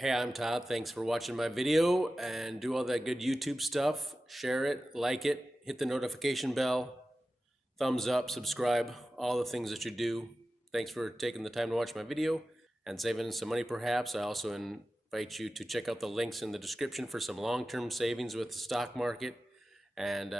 Hey, I'm Todd. Thanks for watching my video and do all that good YouTube stuff. Share it, like it, hit the notification bell, thumbs up, subscribe, all the things that you do. Thanks for taking the time to watch my video and saving some money perhaps. I also invite you to check out the links in the description for some long-term savings with the stock market and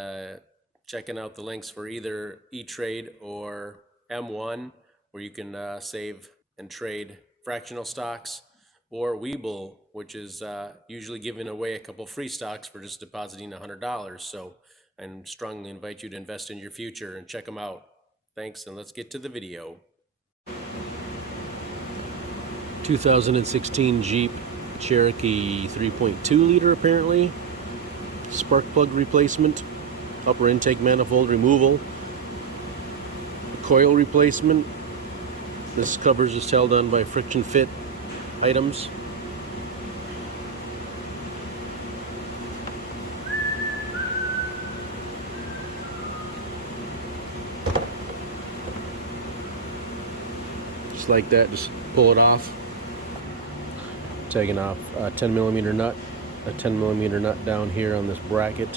checking out the links for either E-Trade or M1 where you can save and trade fractional stocks, or Webull, which is usually giving away a couple free stocks for just depositing $100. So I strongly invite you to invest in your future and check them out. Thanks, and let's get to the video. 2016 Jeep Cherokee 3.2 liter apparently. Spark plug replacement, upper intake manifold removal, coil replacement. This cover is just held on by friction fit items. Just like that, just pull it off. Taking off a 10mm nut, a 10mm nut down here on this bracket.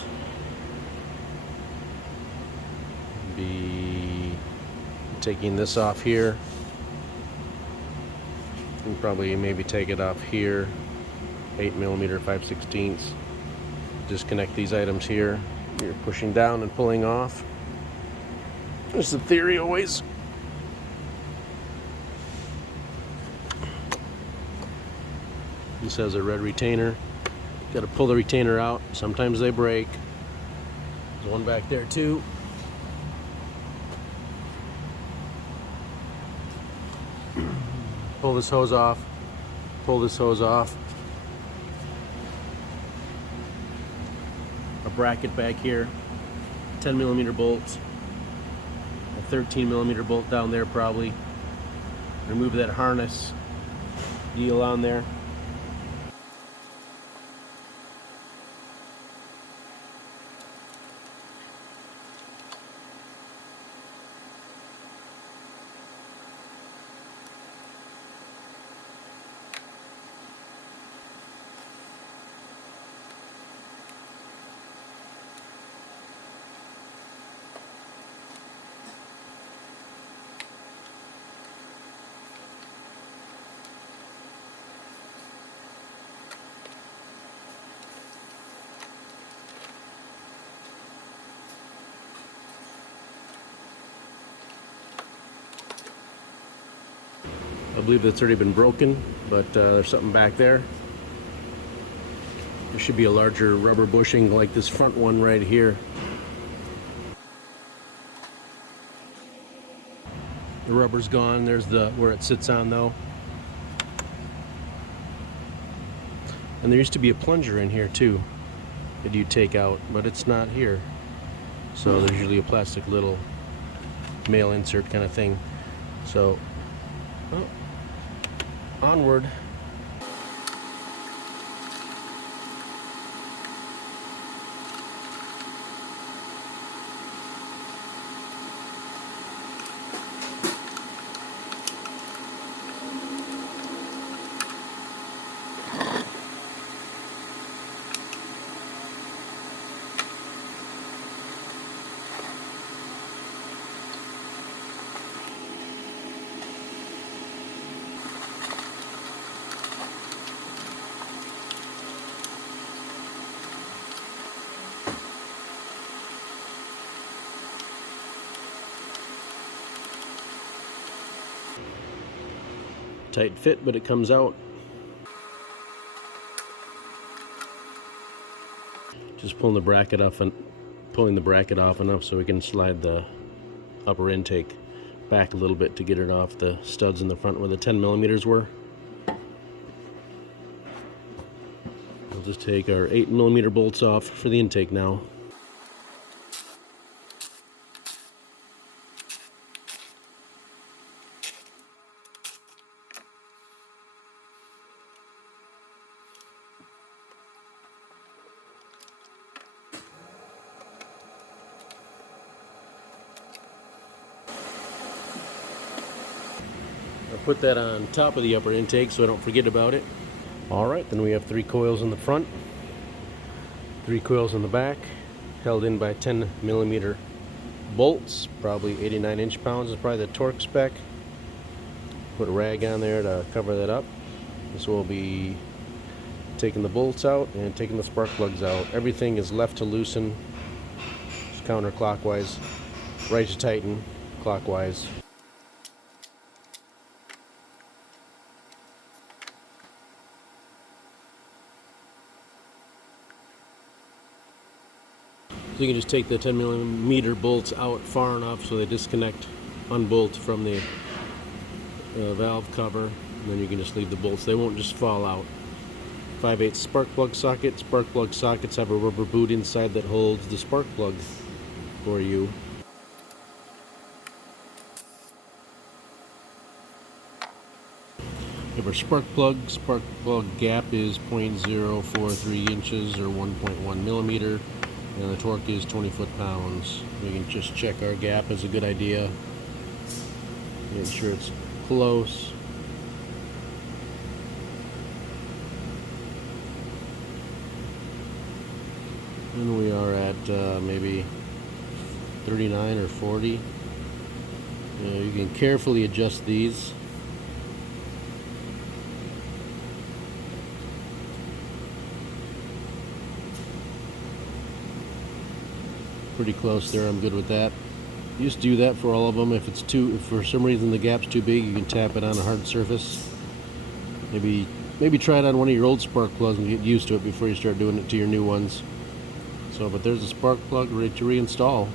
Be taking this off here. And probably maybe take it off here, 8mm 5/16. Disconnect these items here. You're pushing down and pulling off. There's the theory always. This has a red retainer. Got to pull the retainer out. Sometimes they break. There's one back there too. Pull this hose off, pull this hose off. A bracket back here, 10mm bolts, a 13mm bolt down there probably. Remove that harness deal on there. I believe that's already been broken, but there's something back there. There should be a larger rubber bushing like this front one right here. The rubber's gone. There's the where it sits on though. And there used to be a plunger in here too that you take out, but it's not here. So there's usually a plastic little male insert kind of thing. So, well, onward. Tight fit, but it comes out. Just pulling the bracket off and pulling the bracket off enough so we can slide the upper intake back a little bit to get it off the studs in the front where the 10mm were. We'll just take our 8mm bolts off for the intake now. I'll put that on top of the upper intake so I don't forget about it. Alright, then we have 3 coils in the front, 3 coils in the back, held in by 10mm bolts, probably 89 inch-pounds is probably the torque spec. Put a rag on there to cover that up. This will be taking the bolts out and taking the spark plugs out. Everything is left to loosen, just counterclockwise, right to tighten, clockwise. So you can just take the 10mm bolts out far enough so they disconnect, unbolt from the valve cover, and then you can just leave the bolts. They won't just fall out. 5/8 spark plug socket. Spark plug sockets have a rubber boot inside that holds the spark plug for you. If our spark plug gap is 0.043 inches or 1.1 millimeter, and the torque is 20 foot-pounds. We can just check our gap is a good idea. Make sure it's close. And we are at maybe 39 or 40. You can carefully adjust these. Pretty close there. I'm good with that. Just do that for all of them. If for some reason the gap's too big, you can tap it on a hard surface. Maybe try it on one of your old spark plugs and get used to it before you start doing it to your new ones. So, but there's a spark plug ready to reinstall.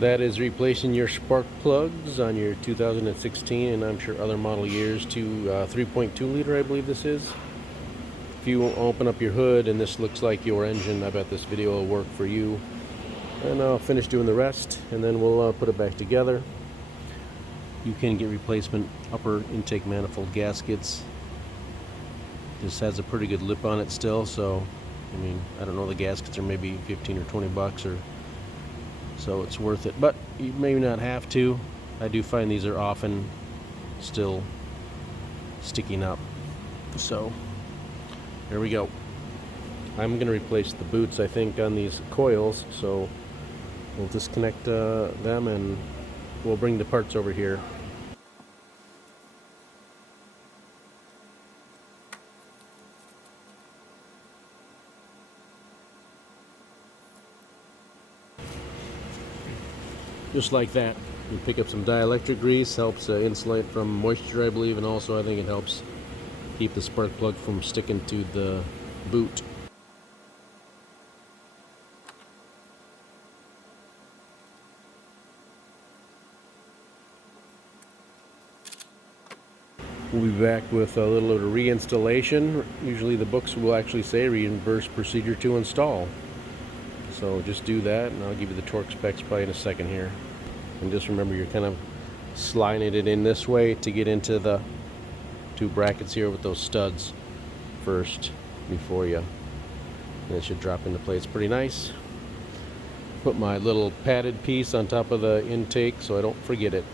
That is replacing your spark plugs on your 2016 and I'm sure other model years to 3.2 liter, I believe this is. If you open up your hood and this looks like your engine, I bet this video will work for you. And I'll finish doing the rest and then we'll put it back together. You can get replacement upper intake manifold gaskets. This has a pretty good lip on it still, so I mean, I don't know, the gaskets are maybe 15 or 20 bucks or so, it's worth it, but you may not have to. I do find these are often still sticking up. So there we go. I'm going to replace the boots, I think, on these coils, so we'll disconnect them and we'll bring the parts over here. Just like that. You pick up some dielectric grease, helps insulate from moisture, I believe, and also I think it helps keep the spark plug from sticking to the boot. We'll be back with a little bit of reinstallation. Usually the books will actually say reverse procedure to install. So just do that and I'll give you the torque specs probably in a second here. And just remember you're kind of sliding it in this way to get into the 2 brackets here with those studs first before you. And it should drop into place pretty nice. Put my little padded piece on top of the intake so I don't forget it.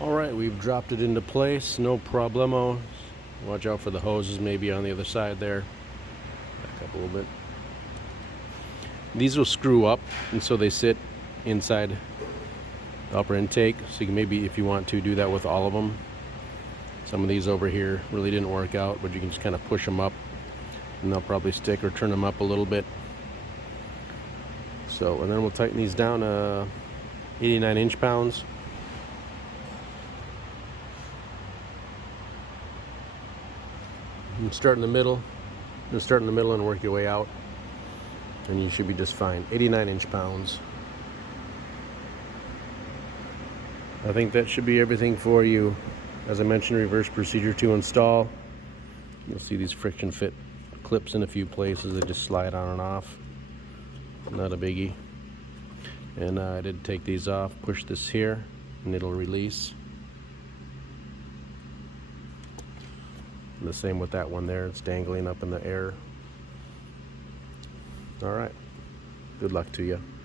Alright, we've dropped it into place, no problemo. Watch out for the hoses maybe on the other side there. Back up a little bit. These will screw up and so they sit inside the upper intake, so you can maybe, if you want to, do that with all of them. Some of these over here really didn't work out, but you can just kind of push them up and they'll probably stick, or turn them up a little bit. So, and then we'll tighten these down 89 inch-pounds. And start in the middle. Just start in the middle and work your way out, and you should be just fine. 89 inch-pounds. I think that should be everything for you. As I mentioned, reverse procedure to install. You'll see these friction fit clips in a few places. They just slide on and off. Not a biggie. And I did take these off, push this here, and it'll release. And the same with that one there. It's dangling up in the air. All right. Good luck to you.